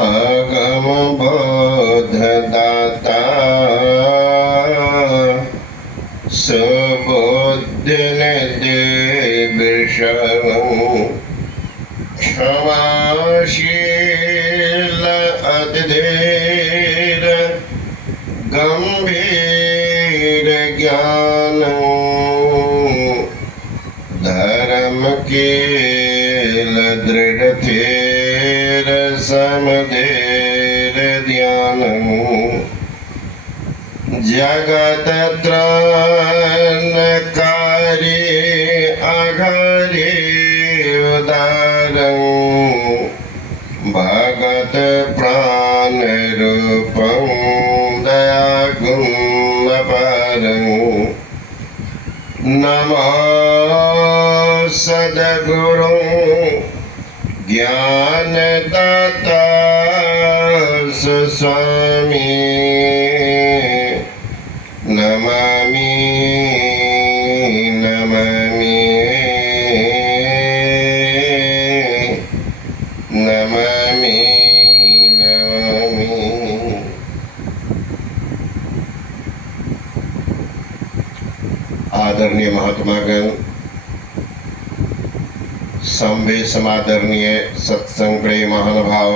अगम बोध दाता सुबुद्धिन दे क्षमाशील अतिधीर गंभीर ज्ञान धर्म कील दृढ़ थेर समधेर ध्यान जगत त्राणकारी अघरी उदारं भगत प्राण रूपं दया गुण परं नमो सद्गुरु ज्ञानदाता स्वामी नमामि नमामि नमामि नमामि। आदरणीय महात्मागण, संवे समादरणीय सत्संग प्रिय महानुभाव,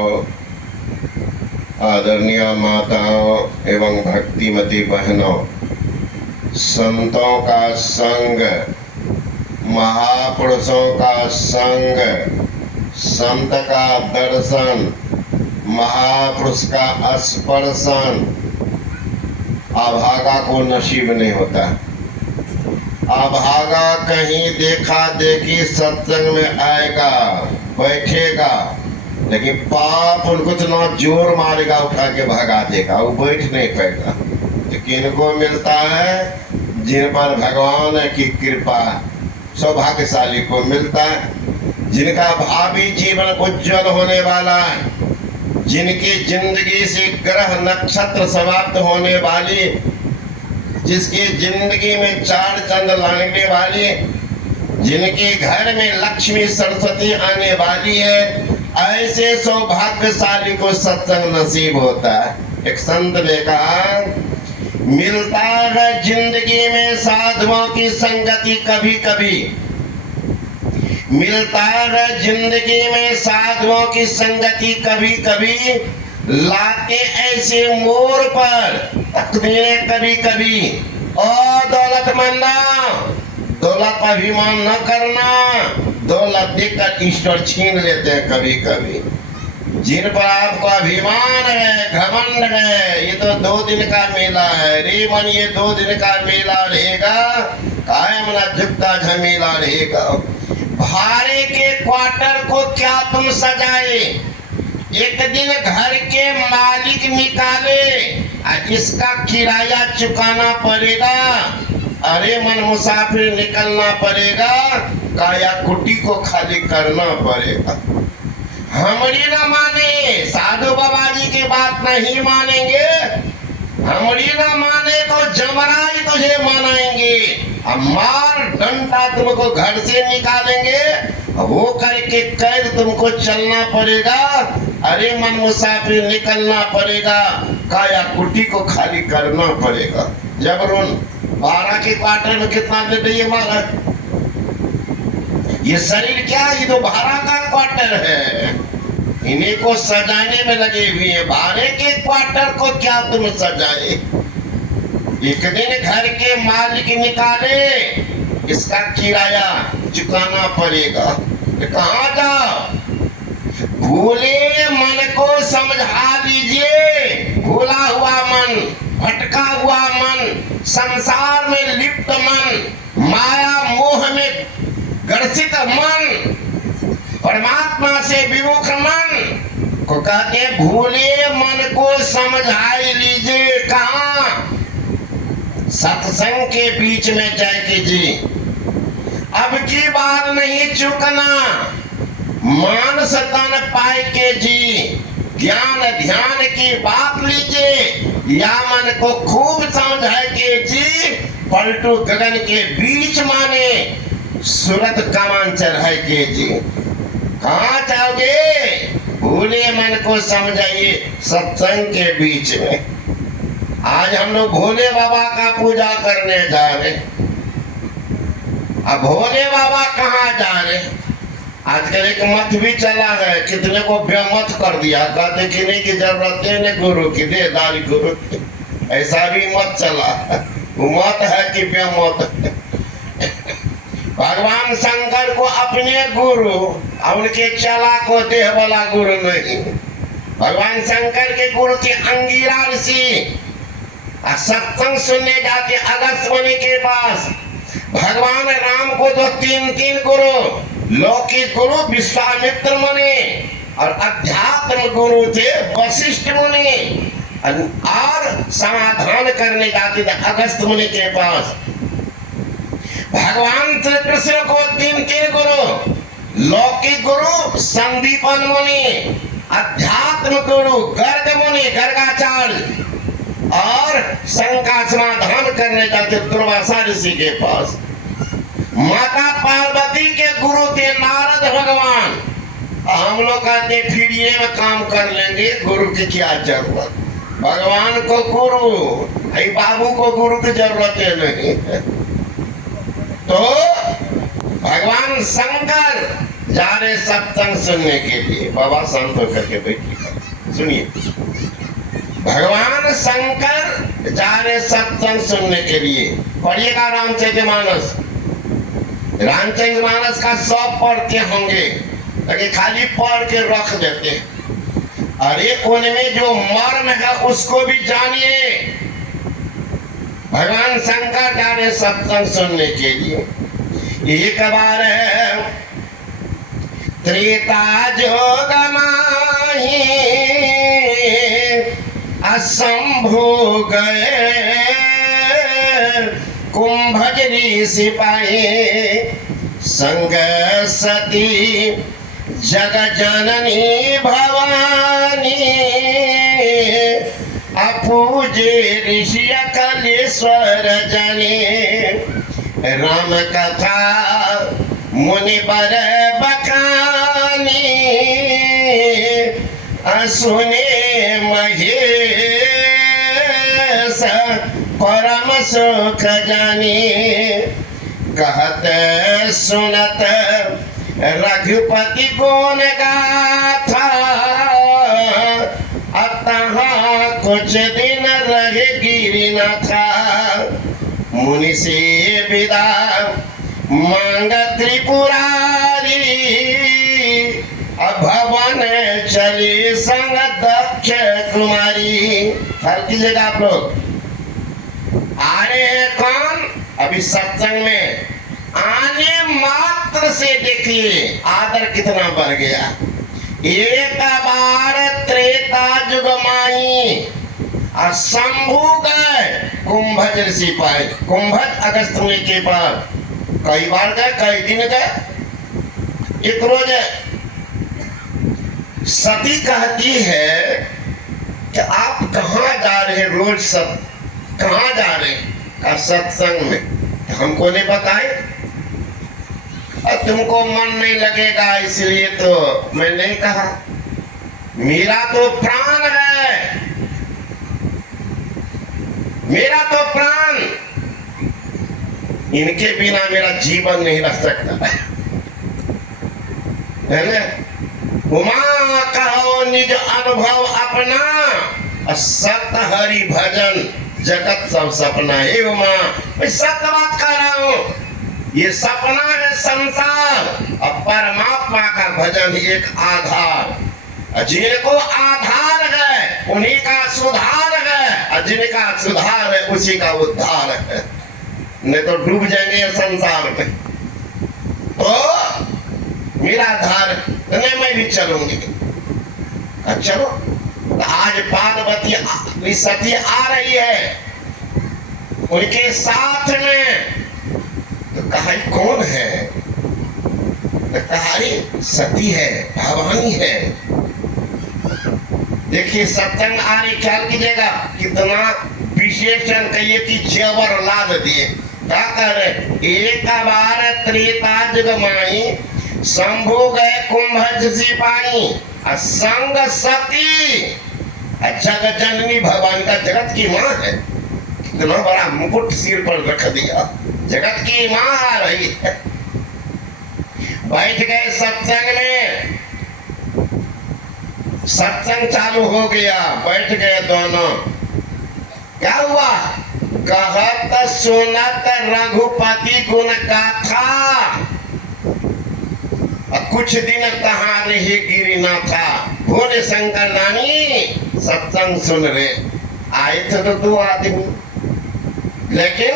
आदरणीय माताओं एवं भक्तिमती बहनों, संतों का संग, महापुरुषों का संग, संत का दर्शन, महापुरुष का स्पर्शन अभागा को नसीब नहीं होता। अभागा कहीं देखा देखी सत्संग में आएगा, बैठेगा, लेकिन पाप उनको तो ना जोर मारेगा, उठा के भगा देगा, वो बैठ नहीं पाएगा। तो किनको मिलता है? जिन पर भगवान की कृपा, सौभाग्यशाली को मिलता है, जिनका भावी जीवन उज्जवल होने वाला है, जिनकी जिंदगी से ग्रह नक्षत्र समाप्त होने वाली, जिसकी जिंदगी में चार चंद लगने वाली, जिनके घर में लक्ष्मी सरस्वती आने वाली है, ऐसे सौभाग्यशाली को सत्संग नसीब होता है। एक संत ने कहा, मिलता है जिंदगी में साधुओं की संगति कभी कभी, मिलता है जिंदगी में साधुओं की संगति कभी कभी, लाके ऐसे मोड़ पर तकदीरें कभी कभी। ओ दौलतमंदा, दौलत अभिमान न करना, दौलत देकर ईश्वर छीन लेते हैं कभी कभी। जिन पर आपको अभिमान है, घमंड है, ये तो 2 दिन का मेला है रे मन, ये 2 दिन का मेला रहेगा, कायम न झुकता झमेला रहेगा। भाड़े के क्वार्टर को क्या तुम सजाए, एक दिन घर के मालिक निकाले, इसका किराया चुकाना पड़ेगा। अरे मन मुसाफिर निकलना पड़ेगा, काया कुटी को खाली करना पड़ेगा। हमारी न माने, साधु बाबा जी की बात नहीं मानेंगे, हमारी न माने तो जमराज तुझे मनाएंगे, मार डंडा तुमको घर से निकालेंगे, वो करके कैद तुमको चलना पड़ेगा। अरे मन मुसाफिर निकलना पड़ेगा, काया कुटी को खाली करना पड़ेगा। जबरन 12 के क्वार्टर में कितना दे रही है मारा? ये शरीर क्या, ये तो 12 का क्वार्टर है, इन्हीं को सजाने में लगे हुए हैं। 12 के क्वार्टर को क्या तुम सजाए? एक दिन घर के मालिक निकाले, इसका किराया चुकाना पड़ेगा। कहाँ जाओ? भूले मन को समझा लीजिए, भूला हुआ मन, भटका हुआ मन, संसार में लिप्त मन, माया मोह में ग्रसित मन, परमात्मा से विमुख मन को कहते भूले मन को समझा लीजिए। कहाँ? सत्संग के बीच में जाके जी, अब की बार नहीं चुकना, मानस तन पाए के जी, ज्ञान ध्यान की बात लीजिए, या मन को खूब समझाए के जी, पलटू गगन के बीच माने, सूरत कमान चढ़ाए के जी। कहाँ जाओगे? खुले मन को समझाइए सत्संग के बीच में। आज हम लोग भोले बाबा का पूजा करने जा रहे। अब भोले बाबा कहाँ जा रहे? आजकल एक मत भी चला है, कितने को बेमत कर दिया, कहते किन्हीं की जरूरत है गुरु की, दे दारी गुरु की। ऐसा भी मत चला, मत है कि बेमत। भगवान शंकर को अपने गुरु, उनके चला को देह वाला गुरु नहीं। भगवान शंकर के गुरु थे अंगिरा ऋषि। सत्संग सुनने जाते अगस्त मुनि के पास। भगवान राम को तो तीन गुरु, लौकिक गुरु विश्वामित्र मुनि और अध्यात्म गुरु थे वशिष्ठ मुनि, और समाधान करने जाते थे अगस्त मुनि के पास। भगवान श्री कृष्ण को तीन गुरु, लौकिक गुरु संदीपन मुनि, अध्यात्म गुरु गर्ग मुनि गर्गाचार्य, और शंका समाधान करने जाते दुर्वासा ऋषि के पास। माता पार्वती के गुरु थे नारद भगवान। हम लोग कहते फिर ये में काम कर लेंगे, गुरु की क्या जरूरत। भगवान को गुरु, बाबू को गुरु की जरूरत है नहीं। तो भगवान शंकर जा रहे सत्संग सुनने के लिए। बाबा शांत होकर के बैठिए, सुनिए। भगवान शंकर जा रहे सत्संग सुनने के लिए। पढ़िएगा रामचरितमानस। रामचरितमानस का सब पढ़ते होंगे, लेकिन खाली पढ़ के रख देते। अरे उनमें जो मर्म है उसको भी जानिए। भगवान शंकर जा रहे सत्संग सुनने के लिए। एक बार त्रेता जोग माही असंभु गए, कुंभज ऋषि पाए संग सती जग जननी भवानी, अपूजे ऋषि अकलेश्वर जने, राम कथा मुनि बर बखानी, सुने महेश परम सुख जानी, कहत सुनत रघुपति गुण गाथा, अतः कुछ दिन रहे गिरी न था, मुनि से विदा मांग त्रिपुरारी, भवन चली संग दक्ष कुमारी। हर कीजिएगा आप लोग। आने कौन? अभी सत्संग में आने मात्र से देखिए आदर कितना बढ़ गया। एक बार त्रेता युग माई शंभु गए, कुंभज ऋषि पाए। कुंभज अगस्त मुनि के पास कई बार गए, कई दिन गए। एक रोज सती कहती है कि आप कहाँ जा रहे हैं? रोज सब कहाँ जा रहे हैं? सत्संग में। हमको नहीं बताए, और तुमको मन नहीं लगेगा इसलिए तो मैं नहीं कहा। मेरा तो प्राण है, मेरा तो प्राण, इनके बिना मेरा जीवन नहीं रह सकता है ना। उमा कहो निज अनुभव अपना, सत हरि भजन जगत सब सपना। हे उमा, मैं सत्य बात कर रहा हूँ, ये सपना है संसार, और परमात्मा का भजन एक आधार। जिनको आधार है उन्हीं का सुधार है, और जिनका सुधार है उसी का उद्धार है। नहीं तो डूब जाएंगे संसार में। तो मेरा धार नहीं, मैं भी चलूंगी। चलो, आज पार्वती सती आ रही है, उनके साथ में। तो कहा कौन है? तो कहा सती है, भवानी है। देखिए सत्संग आ रही, ख्याल कीजिएगा कितना विशेषण कहिए कि जेवर लाद दिए। क्या कर रहे? एक बार त्रेता युग माई शंभु गए कुंभज ऋषि पाई, असंग सती, जगत जननी भगवान का जगत की माँ है। कितना बड़ा मुकुट सिर पर रख दिया, जगत की माँ आ रही है। बैठ गए सत्संग में, सत्संग चालू हो गया, बैठ गए दोनों। क्या हुआ? कहत सुनत रघुपति गुण गाथा, कुछ दिन कहाँ रहे गिरी ना था। भोले शंकर नानी सत्संग सुन रहे, आए थे तो 2 आदमी, लेकिन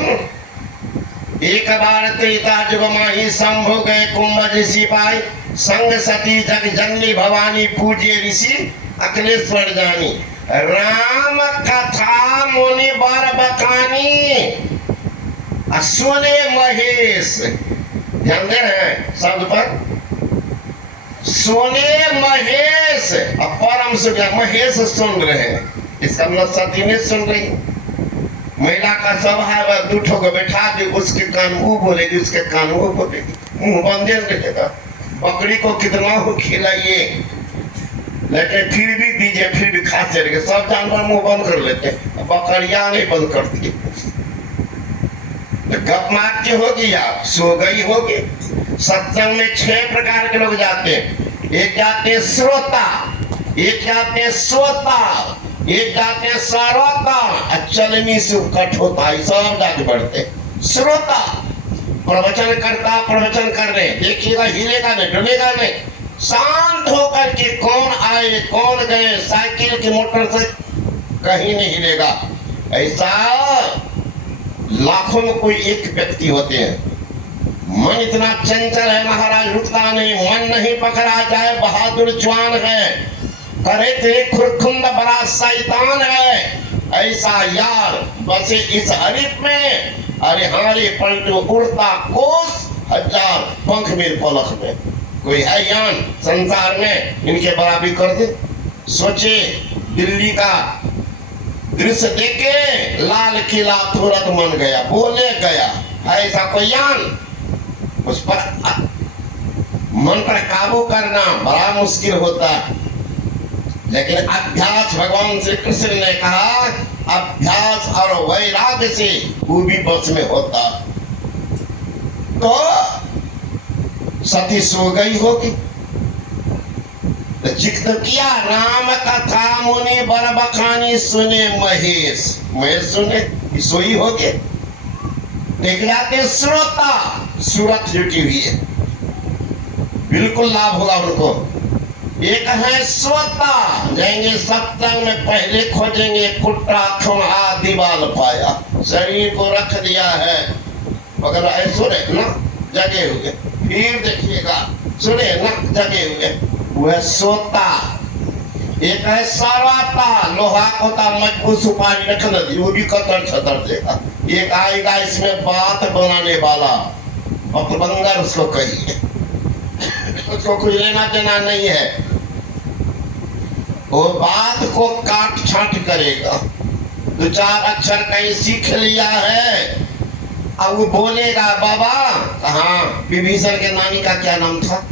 एक बार त्रेता युग माही शंभु गए कुंभ ऋषि पाई, संग सती जग जननी भवानी पूज्य ऋषि अखिलेश्वर जानी। राम कथा मुनि बर बखानी, सुने महेश, ध्यान दे रहे हैं शब्द पर, सुने महेश। अब परम सुख महेश सुन रहे हैं, इसका मतलब सती ने सुन रही। महिला का स्वभाव है, दूठों को बैठा दे, उसके कान वो बोलेगी, उसके कान वो बोलेगी, मुंह बंदे रहेगा। बकरी को कितना हो खिलाइए, लेकिन फिर भी दीजिए, फिर भी खाते रहेंगे। सब जानवर मुंह बंद कर लेते, बकरियां नहीं बंद करती। तो गप मारती होगी, आप सो गई होगी। सत्संग में 6 प्रकार के लोग जाते हैं। एक जाते श्रोता, एक जाते श्रोता, एक जाते श्रोता, चलनी से कट होता है, सब जाके बढ़ते। श्रोता प्रवचन करता, प्रवचन कर रहे, देखिएगा, हिलेगा नहीं, डुलेगा नहीं, शांत होकर के कौन आए कौन गए, साइकिल की मोटर से कहीं नहीं हिलेगा। ऐसा लाखों में कोई एक व्यक्ति होते हैं। मन इतना चंचल है महाराज, रुकता नहीं, मन नहीं पकड़ा जाए, बहादुर जवान है, करे थे खुरखुंद बड़ा शैतान है। ऐसा यार बसे इस हरीफ में, अरे हारे पलटो उड़ता कोस हजार, पंख मेरे पलक में। कोई है यान संसार में इनके बराबरी कर दे? सोचे, दिल्ली का दृश्य देखे, लाल किला तुरंत मन गया, बोले गया। है ऐसा कोई यान? उस पर मन पर काबू करना बड़ा मुश्किल होता है। लेकिन अभ्यास, भगवान श्री कृष्ण ने कहा, अभ्यास और वैराग्य से वो भी बस में होता। तो सती सो गई होगी, तो जिक्र किया, राम कथा मुनि बर बखानी सुने महेश। महेश सुने, सोई होगी। देख जाते श्रोता, सूरत जुटी हुई है, बिल्कुल लाभ होगा उनको। एक है श्रोता, जाएंगे सत्संग में, पहले खोजेंगे कुट्टा खुमा दीवाल पाया, शरीर को रख दिया है, मगर ऐसो रहे ना जगे हुए, फिर देखिएगा सुने ना जगे हुए, वह श्रोता। एक है सरवाता, लोहा कोता मजबूत सुपारी रखना दी, वो भी कतर छतर देगा। एक आएगा इसमें बात बनाने वाला, बंगर उसको कहिए, उसको कुछ लेना देना नहीं है, वो बात को काट छाट करेगा। 2-4 अक्षर कहीं सीख लिया है, अब वो बोलेगा, बाबा हाँ विभीषण के नानी का क्या नाम था?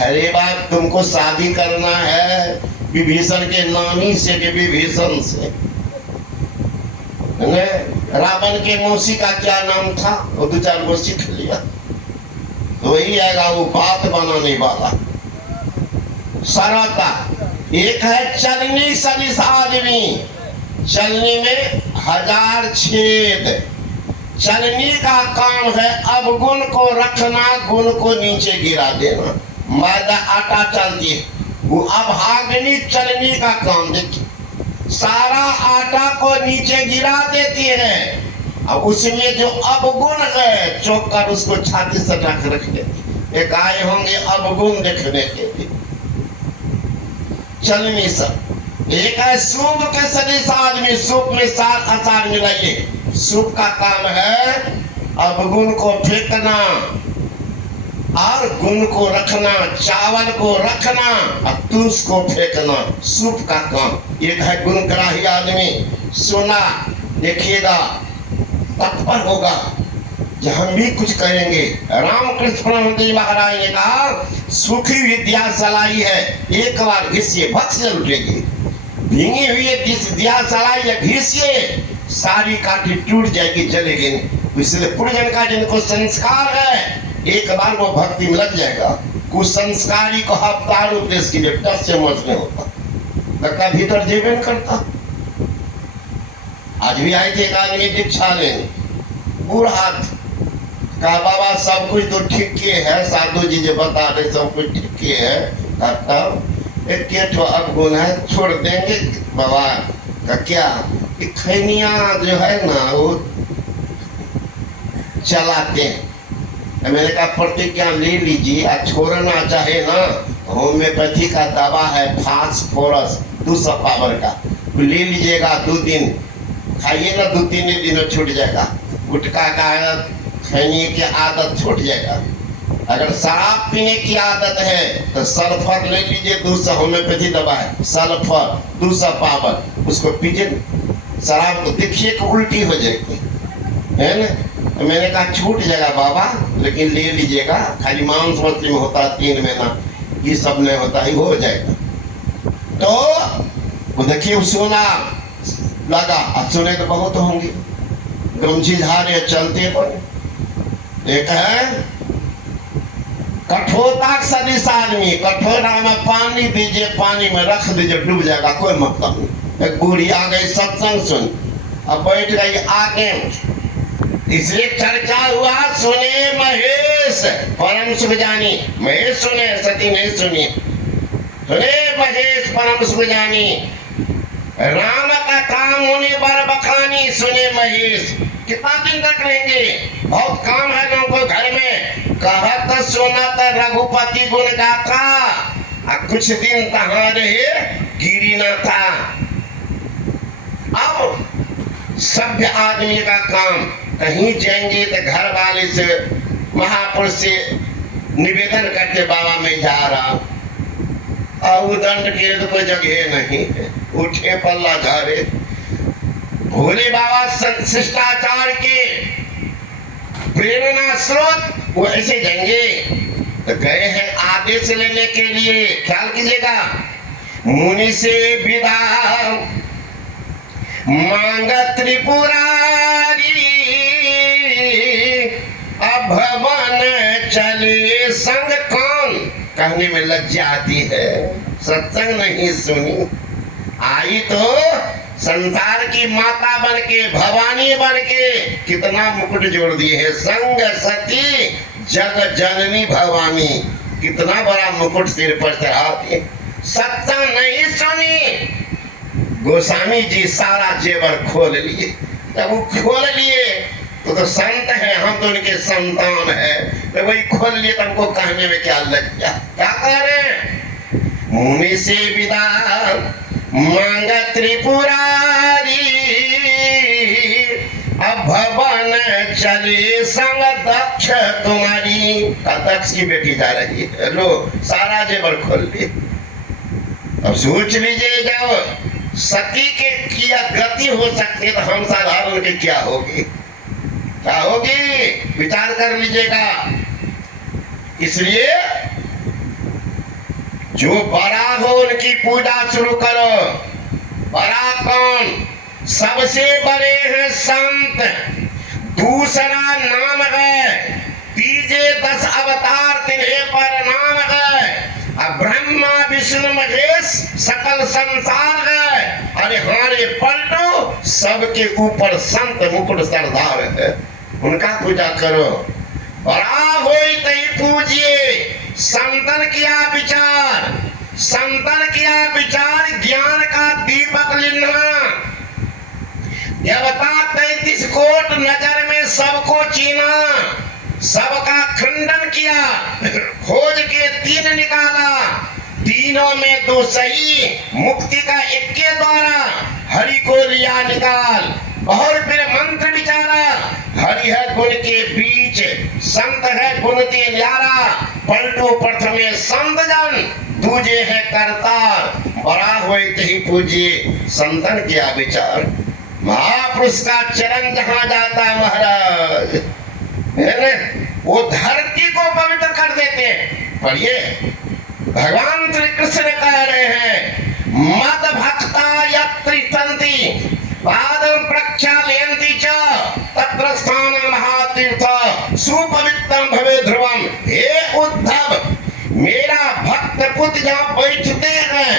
अरे बात, तुमको शादी करना है विभीषण के नानी से कि विभीषण से? रावण के मौसी का क्या नाम था? वो 2-4 को सीख लिया, तो वही आएगा वो बात बनाने वाला। सरलता। एक है चलनी सदिश आदमी, चलनी में 1000 छेद। चलनी का काम है अवगुण को रखना, गुण को नीचे गिरा देना। मैदा आटा चलती है, वो अभागनी चलनी का काम देखिए, सारा आटा को नीचे गिरा देती है, अब उसमें जो अवगुण है चौकर उसको छाती से ढक रख लेती। एक आए होंगे अवगुण देखने के लिए, चलनी सब। एक है सूप के सदिश आदमी, सूप में 7 आचार मिलाइए। सूप का काम है अवगुण को फेंकना और गुण को रखना, चावल को रखना और तूस को फेंकना, सूप का काम। एक है गुणग्राही आदमी, सुना देखिएगा, तत्पर होगा, जब हम भी कुछ करेंगे। रामकृष्ण जी महाराज ने कहा, सूखी हुई दिया सलाई है, एक बार घिसिए भक्त से लुटेगी। भींगी हुई दिया सलाई है, घिसिए सारी काठी टूट जाएगी, जलेगी नहीं। इसलिए पूर्वजन का जिनको संस्कार है, एक बार वो भक्ति में लग जाएगा। कुसंस्कारी को हफ्तारों देश के लिए टच से मच नहीं होता, लड़का भीतर जीवन करता। आज भी आए थे एक आदमी दीक्षा लेने, पूरा हाथ कहा बाबा सब कुछ तो ठीक किए है, साधु जी जो बता रहे सब कुछ ठीक किए है, तब एक अवगुण है, छोड़ देंगे बाबा का क्या कि खैनिया जो है ना वो चलाते हैं। मैंने कहा प्रतिज्ञा ले लीजिए, छोड़ना चाहे ना, होम्योपैथी का दवा है फास्फोरस 200 पावर का, ले लीजिएगा, 2 दिन खाइए ना, 2-3 दिन में छूट जाएगा। गुटखा का खैनी की आदत छूट जाएगा। अगर शराब पीने की आदत है तो सल्फर ले लीजिए, 200 होम्योपैथी दवा है, सल्फर 200 पावर, उसको पीजिए। शराब को देखिए कि उल्टी हो जाएगी, है ना। मैंने कहा छूट जाएगा बाबा, लेकिन ले लीजिएगा, खाली मांस मछली में होता है 3 महीना, ये सब नहीं होता है, हो जाएगा। तो वो देखिए सोना लगा, अब सुने तो बहुत होंगे, गमछी झारे चलते पर। एक है कठोरता सदिश आदमी, कठोरा में पानी दीजिए, पानी में रख दीजिए, डूब जाएगा, कोई मतलब नहीं। एक बूढ़ी आ गई सत्संग सुन, अब बैठ गई आगे, इसलिए चर्चा हुआ, सुने महेश परम सुख जानी। महेश सुने, सती नहीं सुनी, सुने महेश परम सुख जानी। राम का काम मुनि बर बखानी, सुने महेश। कितना दिन तक रहेंगे, बहुत काम है हमको घर में। कहत सुनत रघुपति गुण गाथा, कुछ दिन तहां रहे गिरी न था। अब सभ्य आदमी का काम, कहीं जाएंगे तो घर वाले से महापुरुष से निवेदन करते बाबा मैं जा रहा, और दंड के तो कोई जगह नहीं है, उठे पल्ला झारे। भोले बाबा शिष्टाचार के प्रेरणा स्रोत, वो ऐसे जाएंगे तो गए हैं आदेश लेने के लिए। ख्याल कीजिएगा, मुनि से विदा मांग त्रिपुरारी, अब भवन चले संग कौन। कहने में लज्जा आती है, सत्संग नहीं सुनी, आई तो संसार की माता बन के, भवानी बन के कितना मुकुट जोड़ दिए है। संग सती जग जननी भवानी, कितना बड़ा मुकुट सिर पर चढ़ाती, सत्संग नहीं सुनी। गोस्वामी जी सारा जेवर खोल लिए, जब वो खोल लिए तो संत है, हम तो उनके संतान है, तो वही खोल लिए, तो हमको कहने में क्या लग गया। क्या कह रहे हैं, मुनि से विदा मांग त्रिपुरारी, अब भवन चले संग दक्ष कुमारी। दक्ष की बेटी जा रही है, लो सारा जेवर खोल लिए। अब सोच लीजिए, जब सती के क्या गति हो सकती है तो हम साधारण के क्या होगी, क्या होगी, विचार कर लीजिएगा। इसलिए जो बड़ा हो उनकी पूजा शुरू करो। बड़ा कौन, सबसे बड़े हैं संत, दूसरा नाम है, तीजे 10 अवतार तिन्हें पर नाम है। अब ब्रह्मा विष्णु महेश सकल संसार है, अरे हारे पलटो, सबके ऊपर संत मुकुट सरदार है, उनका पूजा करो। बड़ा होई तई पूजिए, संतन किया विचार, संतन किया विचार, ज्ञान का दीपक लिन्ना। देवता 33 कोट नजर में सबको चीना, सबका खंडन किया, खोज के 3 निकाला, तीनों में 2 सही, मुक्ति का 1 के द्वारा, हरि को लिया निकाल। और फिर मंत्र विचारा, हरि है गुण के बीच, संत है गुण के न्यारा, पलटो प्रथमे संत जन, दूजे है करतार, बड़ा होए तही पूजिए, संतन किया विचार। महापुरुष का चरण जहां जाता महाराज, वो धरती को पवित्र कर देते हैं। पढ़िए, भगवान श्री कृष्ण कह रहे हैं मद भक्ता यत्र सन्ति पादं प्रक्षालयन्ति च तत्र स्थानं महातीर्थ सुपवित्रं भवे ध्रुवम। हे उद्धव, मेरा भक्त पुत्र जहाँ बैठते हैं,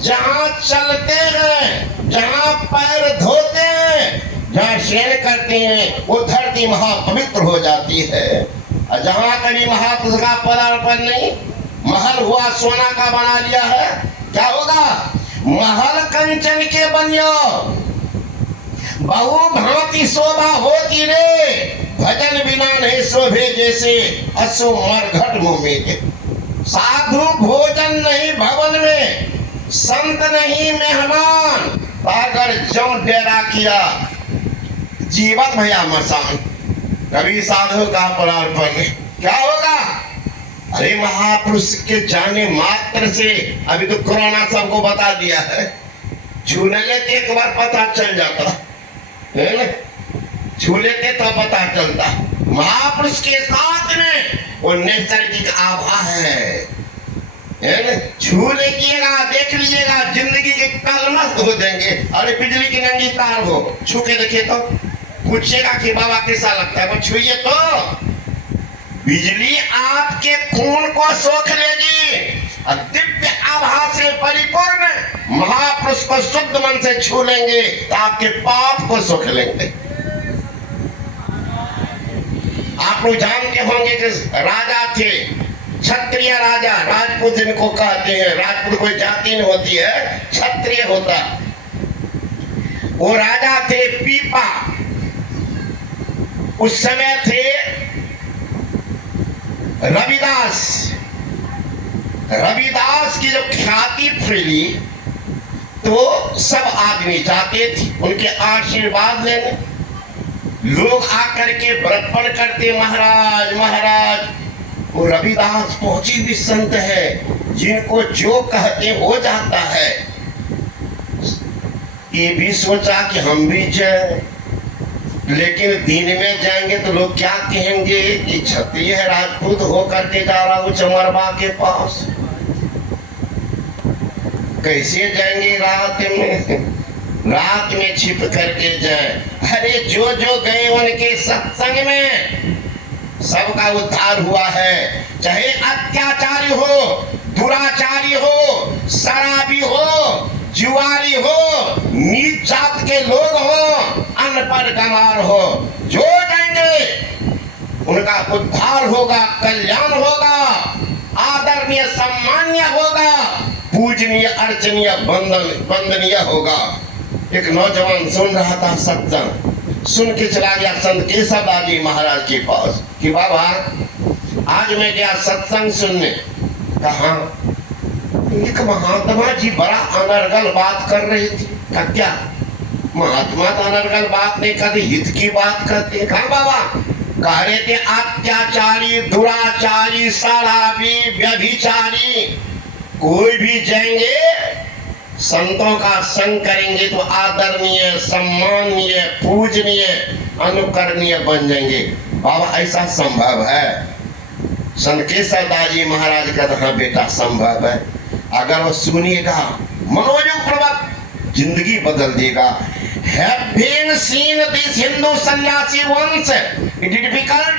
जहाँ चलते हैं, जहाँ पैर धोते हैं, जहाँ शयन करते हैं, वो धरती महापवित्र हो जाती है। और जहाँ कभी महापुरुष का पदार्पण नहीं, महल हुआ सोना का बना लिया है, क्या होगा? महल कंचन के बनियो, बहु भांति शोभा होती रे, भजन बिना नहीं शोभे जैसे अशु मरघट मुँह में। साधु भोजन नहीं भवन में, संत नहीं मेहमान, अगर जो डेरा किया जीवन भया मसान, कभी साधु का परार्पण क्या होगा? अरे महापुरुष के जाने मात्र से, अभी तो कोरोना सबको बता दिया है, छू लेते एक बार पता चल जाता है ना, छू लेते तो पता चलता। महापुरुष के साथ में वो नैसर्गिक आभा है ना? छू लीजिएगा, देख लीजिएगा, जिंदगी के कल मस्त हो जाएंगे। अरे बिजली की नंगी तार हो, छू के देखे तो पूछेगा कि बाबा कैसा लगता है, वो छुइए तो बिजली आपके खून को सोख लेगी। दिव्य आभा से परिपूर्ण महापुरुष को शुद्ध मन से छू लेंगे तो आपके पाप को सोख लेंगे। आप लोग जानते होंगे कि राजा थे, क्षत्रिय राजा, राजपूत जिनको कहते हैं, राजपूत कोई जाति नहीं होती है, क्षत्रिय होता। वो राजा थे पीपा, उस समय थे रविदास। रविदास की जो ख्याति फैली तो सब आदमी जाते थे उनके आशीर्वाद लेने। लोग आकर के व्रतपण करते, महाराज महाराज। वो रविदास पहुंची भी संत है, जिनको जो कहते हो जाता है। ये भी सोचा कि हम भी जाए, लेकिन दिन में जाएंगे तो लोग क्या कहेंगे कि क्षत्रिय है, राजपूत हो करके जा रहा हूं चमरबा के पास, कैसे जाएंगे रात में? रात में छिप करके जाए। अरे जो जो गए उनके सत्संग में सबका उद्धार हुआ है। चाहे अत्याचारी हो, दुराचारी हो, शराबी हो, जुआरी हो, नीच जात के लोग हो, अनपढ़ गंवार हो, जो जाएंगे उनका उद्धार होगा, कल्याण होगा, आदरणीय सम्मान्य होगा, पूजनीय अर्चनीय वंदनीय होगा। एक नौजवान सुन रहा था सत्संग, सुन के चला गया संत केशवदास जी महाराज के पास कि बाबा आज मैं गया सत्संग सुनने। कहा? एक महात्मा जी बड़ा अनर्गल बात कर रही थी। क्या? महात्मा तो अनर्गल बात नहीं करते, हित की बात करते। कहा बाबा? कह रहे थे अत्याचारी, दुराचारी, शराबी, व्यभिचारी कोई भी जाएंगे संतों का संग करेंगे तो आदरणीय, सम्माननीय, पूजनीय, अनुकरणीय बन जाएंगे। बाबा ऐसा संभव है? संत केशवदास जी महाराज का हाँ बेटा संभव है। अगर वो सुनिएगा मनोयोग प्रवक जिंदगी बदल देगा। Having seen this Hindu सन्यासी once, it is difficult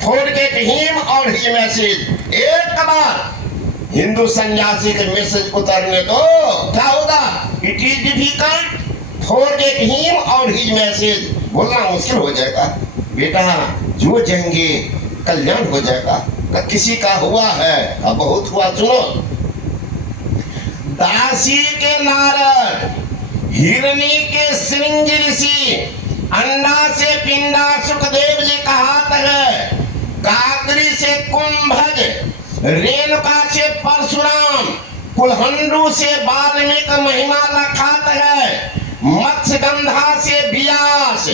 forget him or his message। एक बार हिंदू सन्यासी के मैसेज उतरने तो क्या होगा? It is difficult forget him और हिज मैसेज। बोलना मुश्किल हो जाएगा। बेटा जो जाएंगे कल्याण हो जाएगा। किसी का हुआ है, अब बहुत हुआ। सुनो, दासी के नारद, हिरणी के श्रृंग ऋषि, अंडा से पिंडा सुखदेव जी का हाथ है, काकरी से कुंभज, रेणुका से परशुराम, कुलहंडू से वाल्मीकि महिमा लखात है, मत्स्यगंधा से व्यास,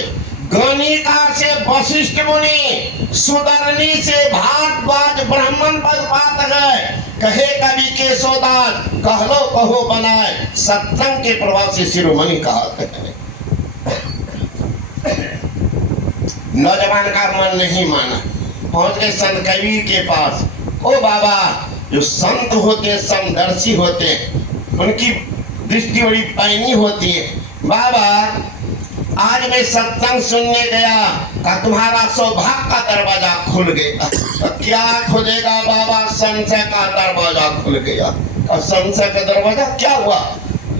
गणिका से वशिष्ठ मुनि, सुदर्णी से भारद्वाज ब्राह्मण पद पात है। कहे कवि केशवदास कहलो कहो बनाए, सत्संग के प्रभाव से शिरोमणि कहते हैं। नौजवान का मन नहीं माना, पहुंच गए संत कवि के पास। ओ बाबा जो संत होते हैं, समदर्शी होते हैं, उनकी दृष्टि बड़ी पैनी होती है। बाबा आज मैं सत्संग सुनने गया का तुम्हारा सौभाग्य का दरवाजा खुल गया। क्या खुलेगा बाबा? संशय का दरवाजा खुल गया। और संशय का दरवाजा क्या हुआ?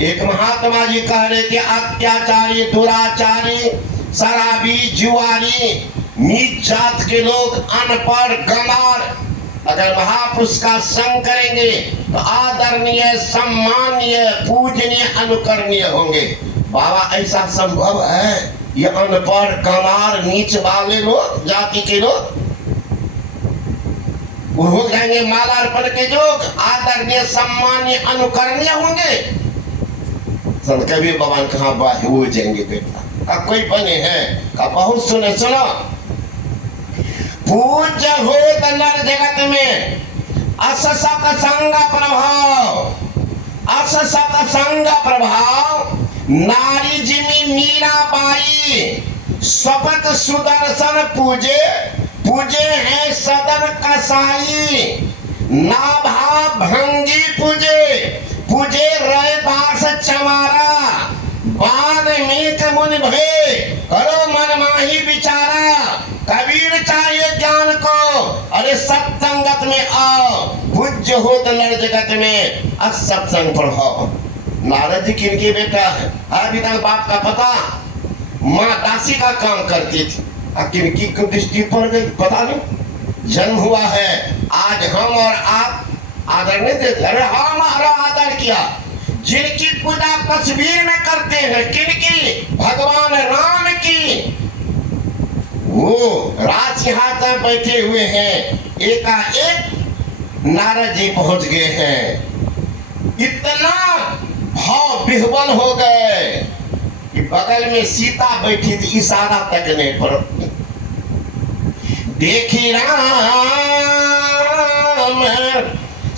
एक महात्मा जी कह रहे थे अत्याचारी, दुराचारी, शराबी, जुआरी, नीच जात के लोग, अनपढ़, गंवार अगर महापुरुष का संग करेंगे तो आदरणीय, सम्मानीय, पूजनीय, अनुकरणीय होंगे। बाबा ऐसा संभव है? ये अनपढ़, गंवार, नीच वाले लोग, जाति के लोग हो जाएंगे माला अर्पण के लोग, आदरणीय, सम्मानीय, अनुकरणीय होंगे। संत कबीर बाबा कहाँ बात हो जाएंगे बेटा? अब कोई बने हैं का बहुत सुने सुनो। पूज्य हो नर जगत में असत संग प्रभाव, असत संग प्रभाव, नारी जिमी मीराबाई, स्वपत सुदर्शन पूजे, पूजे है सदन कसाई, नाभा भंगी पूजे, पूजे रैदास चमारा, वाल्मीकि मुनि भय, करो मन माही विचारा, कबीर चाहिए ज्ञान को, अरे सत्संगत में आओ, पूज्य हो नर जगत में असत्संग प्रभाव। नारद जी किनके बेटा है? अभी तक बाप का पता, माँ दासी का काम करती थी, किनकी दृष्टि पड़ गई पता नहीं। जन्म हुआ है, आज हम और आप आदर नहीं देते। अरे हमारा आदर किया। जिनकी पूजा तस्वीर में करते हैं, किनकी? भगवान राम की। वो राजसिंहासन बैठे हुए हैं, एकाएक नारद जी पहुंच गए हैं। इतना भाव विह्वल हो गए कि बगल में सीता बैठी थी, इशारा तकने पर देखी राम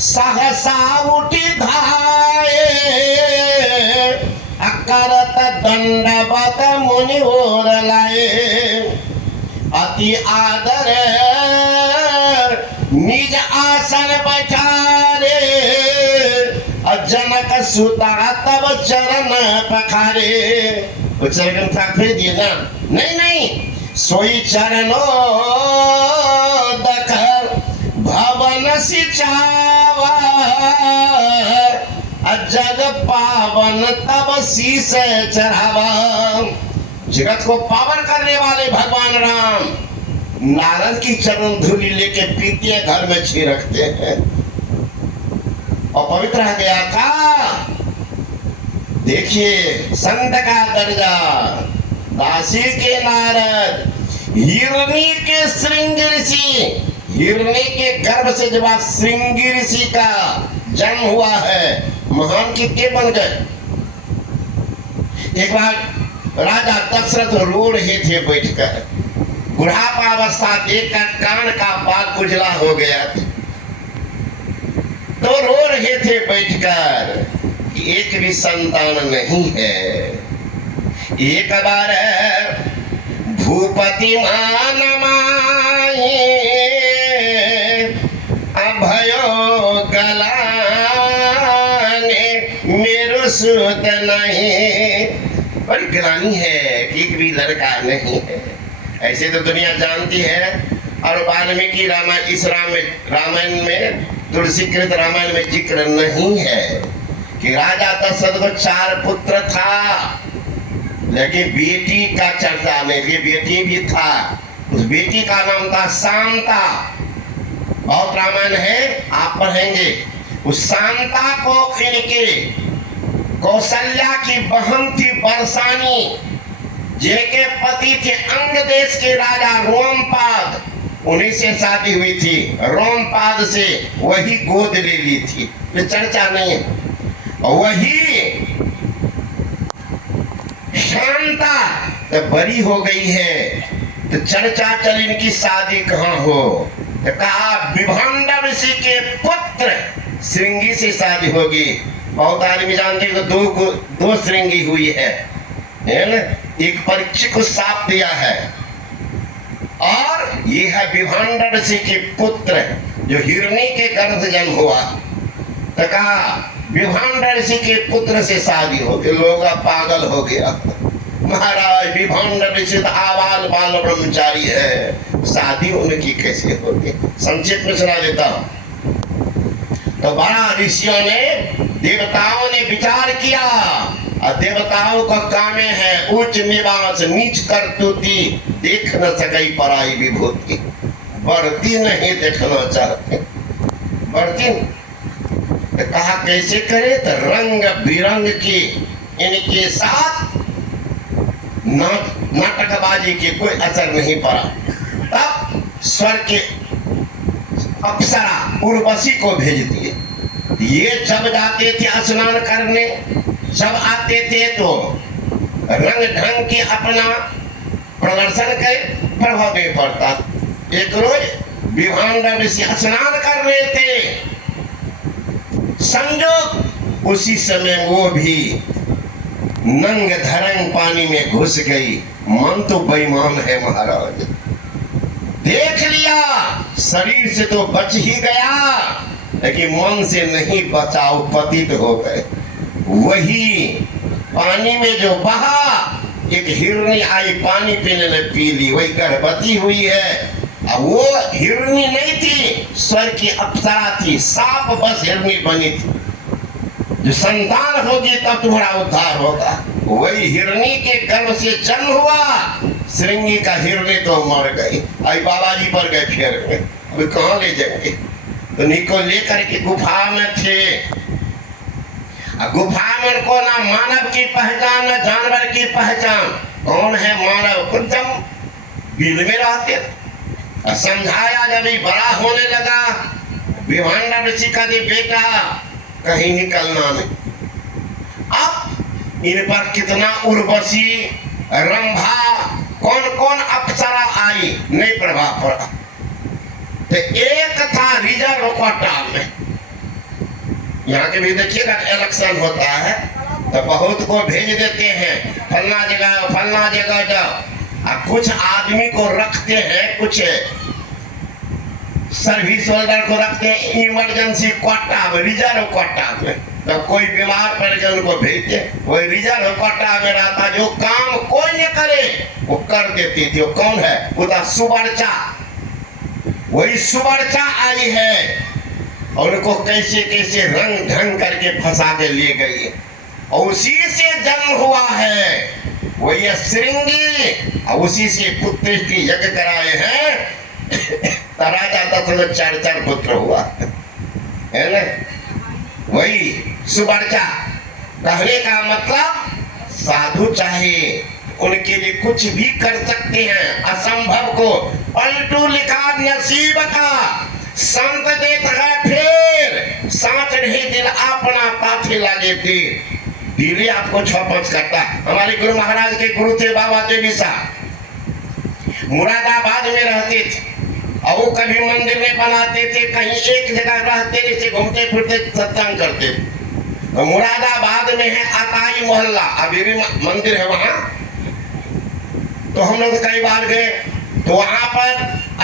सहसा उठी धाये, करत दंडवत मुनि ओर लाए, अति आदर निज आसन बैठारे, जनक सुता तब चरण पखारे। वो चरण था फिर दिए ना? नहीं नहीं, सोई चरणों दखर भवन सिचावा, जग पावन तब शीस चढ़ावा। जगत को पावन करने वाले भगवान राम नारद की चरण धूलि लेके पीते घर में छिड़कते हैं और पवित्र हो गया था। देखिए संत का दर्जा, दासी के नारद, हिरणी के श्रृंगी ऋषि, हिरणी के गर्भ से जब श्रृंगी ऋषि का जन्म हुआ है, महान कितने बन गए। एक बार राजा दशरथ रो रहे थे बैठकर, बुढ़ापा अवस्था देखकर कान का बाल उजला हो गया था, तो रो रहे थे बैठकर कि एक भी संतान नहीं है। एक बार भूपति मान माए, अभयो गलाने मेरो सुत नहीं। बड़ी गिरानी है कि एक भी लड़का नहीं है। ऐसे तो दुनिया जानती है। और वाल्मीकि रामायण, इस रामायण में, तुलसीकृत रामायण में जिक्र नहीं है कि राजा दशरथ को 4 पुत्र था, लेकिन बेटी का चर्चा नहीं। ये बेटी भी था, उस बेटी का नाम था शांता। बहुत रामायण है, आप पढ़ेंगे। उस शांता को इनके कौशल्या की बहन थी बरसानी, जिनके पति थे अंग देश के राजा रोमपाद, उन्हीं से शादी हुई थी। रोमपाद से वही गोद ले ली थी, ये चर्चा नहीं है। वही शांता तो बड़ी हो गई है, तो चर्चा चल इनकी शादी कहाँ हो, तो कहा विभंडा ऋषि के पुत्र श्रृंगी से शादी होगी। बहुत आदमी जानते हैं कि दो श्रृंगी हुई है ना? एक परीक्षित को साप दिया है, और ये है विभंडा ऋषि के पुत्र जो हिरणी के गर्भ से जन्म हुआ, तो कहा विभांडर ऋषि के पुत्र से शादी हो गई। लोग पागल हो गया, महाराज विभांडर ऋषि तो आबाल बाल ब्रह्मचारी है, शादी उनकी कैसे होगी। संक्षिप्त में सुना देता हूं। तो बड़ा ऋषियों ने, देवताओं ने विचार किया, और देवताओं का काम है उच्च निवास नीच करतुती, देख न सकई पराई विभूति। बढ़ती नहीं देखना चाहते, बढ़ती। तो कहा कैसे करे, तो रंग बिरंग की इनके साथ नाटकबाजी की कोई असर नहीं पड़ा। तब स्वर्ग के अप्सरा उर्वशी को भेज दिए। ये जब जाते थे स्नान करने, जब आते थे तो रंग ढंग के अपना प्रदर्शन के प्रभाव नहीं पड़ता। एक रोज विभांडर ऋषि स्नान कर रहे थे, संजोग उसी समय वो भी नंग धरंग पानी में घुस गई। मन तो बेईमान है महाराज, देख लिया शरीर से तो बच ही गया, लेकिन मन से नहीं बचाओ, पतित हो गए। वही पानी में जो बहा, एक हिरनी आई पानी पीने ने पी ली, वही गर्भवती हुई है। अब वो हिरनी नहीं थी, स्वर्ग की अप्सरा थी, सांप बस हिरनी बनी थी। जो संतान होगी तब तुम्हारा उद्धार होगा। वही हिरनी के गर्भ से जन्म हुआ, श्रृंगी का हिरनी तो मर गई। आई बाबा जी पर गए फिर अभी कहाँ ले जाएंगे, तो निको लेकर के गुफा में थे। गुफा में को ना मानव की पहचान ना जानवर की पहचान, कौन है मानव, खुद जब बिल में रहते। समझाया, जब ही बड़ा होने लगा, विभांडर ऋषि का बेटा कहीं निकलना नहीं। अब इन पर कितना उर्वशी, रंभा, कौन कौन अप्सरा आई, नहीं प्रभाव पड़ा। तो एक था रिजर्व क्वार्टर में, यहाँ के भी देखिएगा इलेक्शन होता है तो बहुत को भेज देते हैं, फलना जगह जाओ। कुछ आदमी को रखते हैं, कुछ सर्विस होल्डर को रखते हैं इमरजेंसी क्वार्टा में, रिजर्व क्वार्टा में। तो कोई बीमार पड़ गया उनको भेजते, वही रिजर्व क्वार्टा में रहता। जो काम कोई नहीं करे वो कर देती थी। वो कौन है, वो था सुबर्चा। वही सुबर्चा आई है और उनको कैसे कैसे रंग ढंग करके फंसा के ले गई, और उसी से जन्म हुआ है वही श्रृंगी, और उसी से पुत्र की यज्ञ कराए हैं। राजा दशरथ 4 पुत्र हुआ है ना। वही सुबर्चा, कहने का मतलब साधु चाहिए, उनके लिए कुछ भी कर सकते हैं। असंभव को पलटू लिखा नसीब का, संत देता है फिर सांच नहीं दिल अपना पाथे लागे तीर। दिले आपको 6-5 करता। हमारे गुरु महाराज के गुरु थे बाबा देवी साहब, मुरादाबाद में रहते थे, और वो कभी मंदिर में बनाते थे, कहीं एक जगह रहते नहीं, घूमते फिरते सत्संग करते थे। तो मुरादाबाद में है अताई मोहल्ला, अभी भी मंदिर है वहां। तो हम लोग कई बार गए, तो वहां पर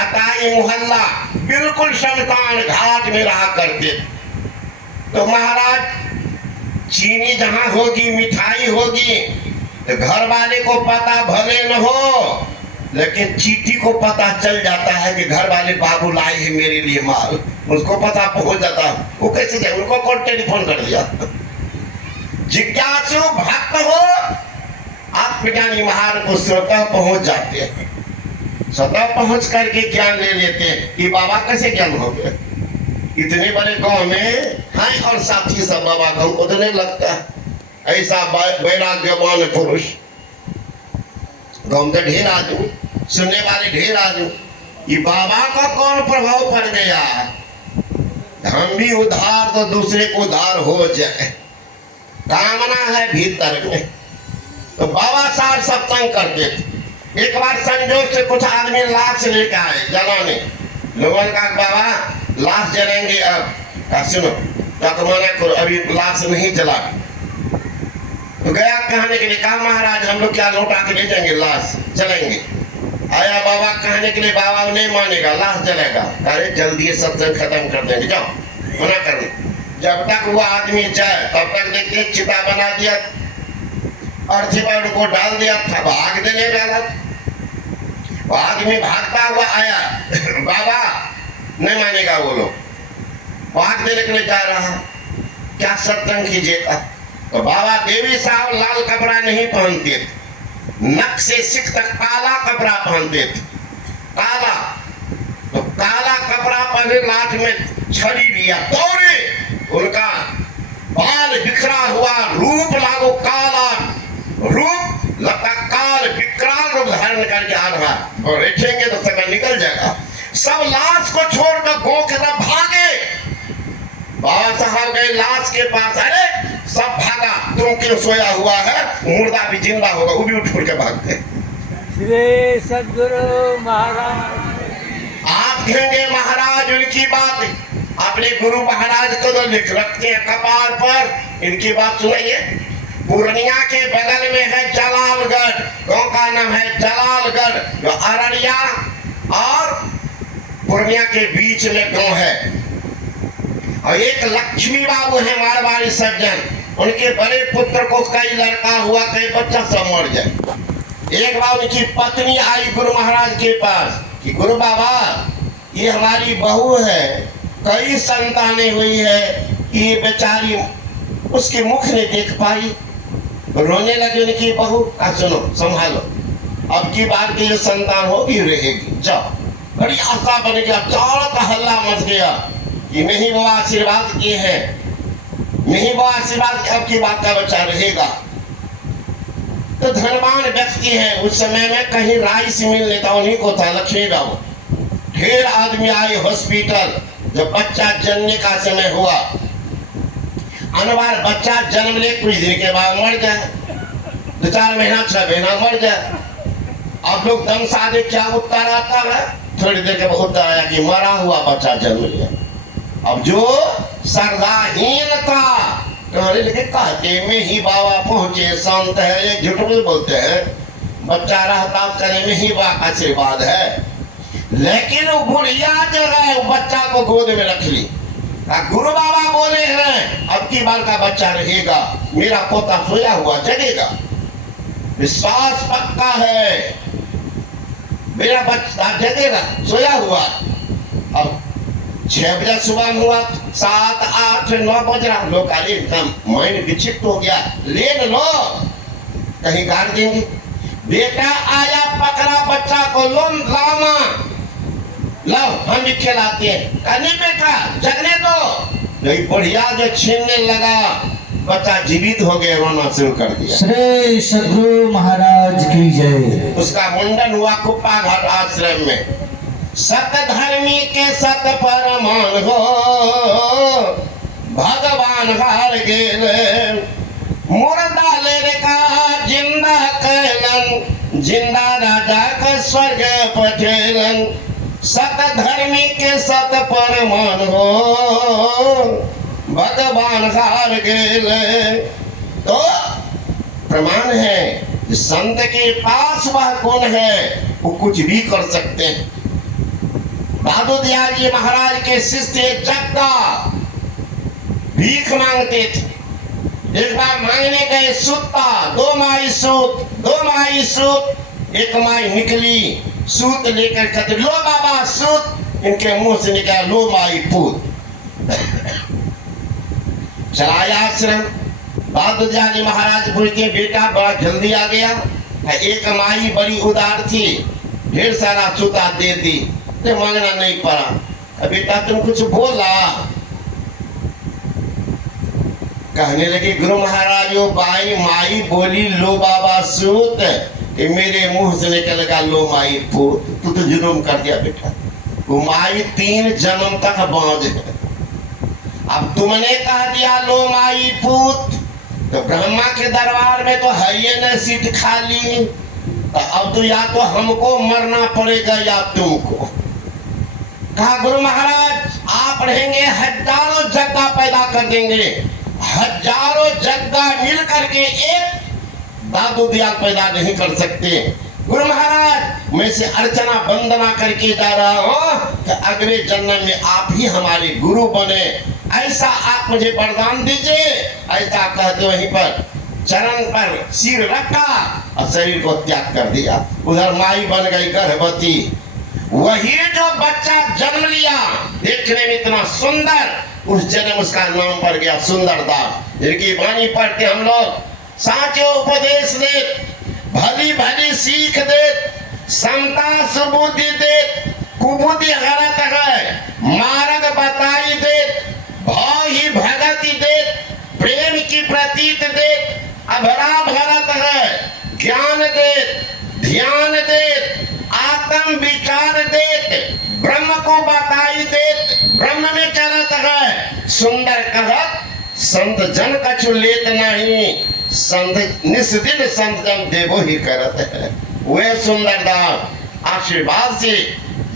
अताई मोहल्ला बिल्कुल शमशान घाट में रहा करते। तो महाराज चीनी जहां होगी, मिठाई होगी, तो घर वाले को पता भले न हो, लेकिन चीटी को पता चल जाता है कि घर वाले बाबू लाए हैं मेरे लिए माल, उसको पता पहुंच जाता। वो कैसे जाए, उनको कौन टेलीफोन कर दिया। जिज्ञासु भक्त हो, आत्मज्ञानी महाराज को स्वतः पहुंच जाते हैं, स्वतः पहुंच करके ज्ञान ले लेते हैं कि बाबा कैसे ज्ञान हो गए। इतने बड़े गांव में हैं और साथी सब बाबा गांव उतने लगता है। ऐसा वैराग्यवान पुरुष गांव में ढेर आदमी, सुनने वाले ढेर आदमी, ये बाबा का कौन प्रभाव पड़ गया। हम भी उधार तो दूसरे को उधार हो जाए, कामना है भीतर में। तो बाबा साहब सत्संग करते थे। एक बार संजोग से कुछ आदमी लाश लेकर आए जलाने। लोगों ने कहा बाबा लाश जलाएंगे, अब सुनो तो मना करो, अभी लाश नहीं जला। तो गया कहने के लिए, कहा महाराज हम लोग क्या लौटा के ले जाएंगे, लाश जलाएंगे। आया बाबा कहने के लिए, बाबा नहीं मानेगा, लाश जलेगा। अरे जल्दी सत्संग खत्म कर देंगे, जाओ मना कर। जब तक वो आदमी जाए तब तक देखते चिता बना दिया, अर्थी पर उनको डाल दिया था, भाग देने वाला। वो आदमी भागता हुआ आया, बाबा नहीं मानेगा वो लोग, भाग देने के लिए जा रहा, क्या सत्संग कीजिएगा। तो बाबा देवी साहब लाल कपड़ा नहीं पहनते थे, नक से सिख तक काला कपड़ा पहनते थे, काला। तो काला कपड़ा पहने, लाठ में छड़ी लिया, दौड़े। उनका बाल बिखरा हुआ, रूप लागो काला रूप, लगता काल विकराल रूप धारण करके आ रहा, और देखेंगे तो समय निकल जाएगा। सब लाश को छोड़कर गो के तरफ भागे। बाबा साहब गए लाश के पास, अरे सब भागा, तुम क्यों सोया हुआ है, मुर्दा भी जिंदा होगा। वो भी उठ के भागते। श्री सद्गुरु महाराज, आप कहेंगे महाराज उनकी बात, अपने गुरु महाराज को तो लिख रखते हैं कपार पर, इनकी बात सुनिए। पूर्णिया के बगल में है जलालगढ़, गांव का नाम है जलालगढ़, जो अररिया और पूर्णिया के बीच में गांव है। और एक लक्ष्मी बाबू है मारवाड़ी सज्जन, उनके बड़े पुत्र को कई लड़का हुआ, कई बच्चा सब मर जाए। एक बार उनकी पत्नी आई गुरु महाराज के पास कि गुरु बाबा ये हमारी बहू है, कई संतानें हुई है, ये बेचारी उसके मुख नहीं देख पाई। रोने लगी उनकी बहू, का सुनो संभालो, अब की बार की जो संतान होगी रहेगी, जाओ। बड़ी आशा बन गया, चारों का हल्ला मच गया कि नहीं वो आशीर्वाद किए हैं, नहीं वो आशीर्वाद, अब की बात का बच्चा रहेगा। तो धनवान व्यक्ति है, उस समय में कहीं राइस मिल लेता, उन्हीं को था लक्ष्मी बाबू। ढेर आदमी आए हॉस्पिटल, जब बच्चा जन्मने का समय हुआ, अनवार बच्चा जन्म ले, कुछ दिन के बाद मर जाए, 2-4 महीना 6 महीना मर जाए। अब लोग दम साधे क्या उत्तर आता है, थोड़ी देर के बाद उत्तर आया कि मरा हुआ बच्चा जन्म लिया। अब जो श्रद्धाहीन था, कहने लगे कहते में ही बाबा पहुंचे, शांत है, ये झूठ भी बोलते हैं, बच्चा रहता करे में ही बाबा का आशीर्वाद है। लेकिन वो बुढ़िया जो है, वो बच्चा को गोद में रख ली। गुरु बाबा बोले हैं अब की बार का बच्चा रहेगा, मेरा पोता सोया हुआ जगेगा, विश्वास पक्का है, मेरा बच्चा जगेगा, सोया हुआ। अब 6 बजे सुबह हुआ, 7, 8, 9 बज रहा, लोग एकदम माइंड विक्षिप्त हो गया, ले लो कहीं गाड़ देंगे। बेटा आया, पकड़ा बच्चा को, लो लामा, लो हम भी खिलाते हैं। कहने बेटा जगने दो, यही बढ़िया जो छीनने लगा, बच्चा जीवित हो गया, रोना शुरू कर दिया। श्री सद्गुरु महाराज की जय। उसका मुंडन हुआ कुप्पा घाट आश्रम में। सत धर्मी के सत परमान हो, भगवान हार गेले, मुर्दा ले का जिंदा कैलन, जिंदा राजा का स्वर्ग पठेलन। सत धर्मी के सत परमान हो, भगवान हार गेले। तो प्रमाण है संत के पास वह गुण है, वो कुछ भी कर सकते हैं। दादू दयाल जी महाराज के शिष्य जग्गा भीख मांगते थे। एक बार मांगने गए, सूता 2 माई सूत, 2 माई सूत। एक माई निकली, सूत लेकर कहते लो बाबा सूत, इनके मुंह से निकला लो माई पूत। चलाया आश्रम। दादू दयाल जी महाराज बोलते बेटा बड़ा जल्दी आ गया। एक माई बड़ी उदार थी, ढेर सारा सूता दे दी, तो मांगना नहीं पड़ा। बेटा तुम कुछ बोला, कहने लगे गुरु महाराज वो बाई माई बोली लो बाबा सूत, कि मेरे मुंह से निकल लगा लो माई पूत। तू तो जुर्म कर दिया बेटा, वो माई 3 जन्म तक बांझ है, अब तुमने कह दिया लो माई पूत, तो ब्रह्मा के दरबार में तो है ये न सीट खाली, तो अब तो या तो हमको मरना पड़ेगा या तुमको। कहा गुरु महाराज आप रहेंगे, हजारों जग्गा पैदा कर देंगे, हजारों जग्गा मिल करके एक दादू दयाल पैदा नहीं कर सकते। गुरु महाराज मैं से अर्चना वंदना करके जा रहा हूँ कि अगले जन्म में आप ही हमारे गुरु बने, ऐसा आप मुझे वरदान दीजिए। ऐसा कहते वहीं पर चरण पर सिर रखा और शरीर को त्याग कर दिया। उधर माई बन गई गर्भवती। वही जो बच्चा जन्म लिया देखने में इतना सुंदर, उस जन्म उसका नाम पड़ गया सुंदरदास। जिनकी वाणी पढ़ते हम लोग, साचो उपदेश दे, भली भली सीख दे, समता सुबुद्धि दे, कुबुद्धि हरत है, मार्ग बताई दे, भाव ही भगति दे, प्रेम की प्रतीत दे, अभरा भरत है, ज्ञान दे, ध्यान दे, आत्म विचार दे, ब्रह्म को बताई दे, ब्रह्म में चलत है। सुंदर कहत संत जन कछु लेत नहीं, संत निस्दिन संत जन देवो ही करत है। वे सुंदरदास आशीर्वाद से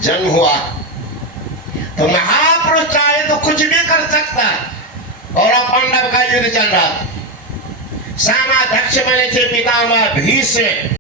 जन्म हुआ। तो महापुरुष चाहे तो कुछ भी कर सकता। और पांडव का युद्ध चल रहा था, सामाध्यक्ष बने थे पितामह भीष्म।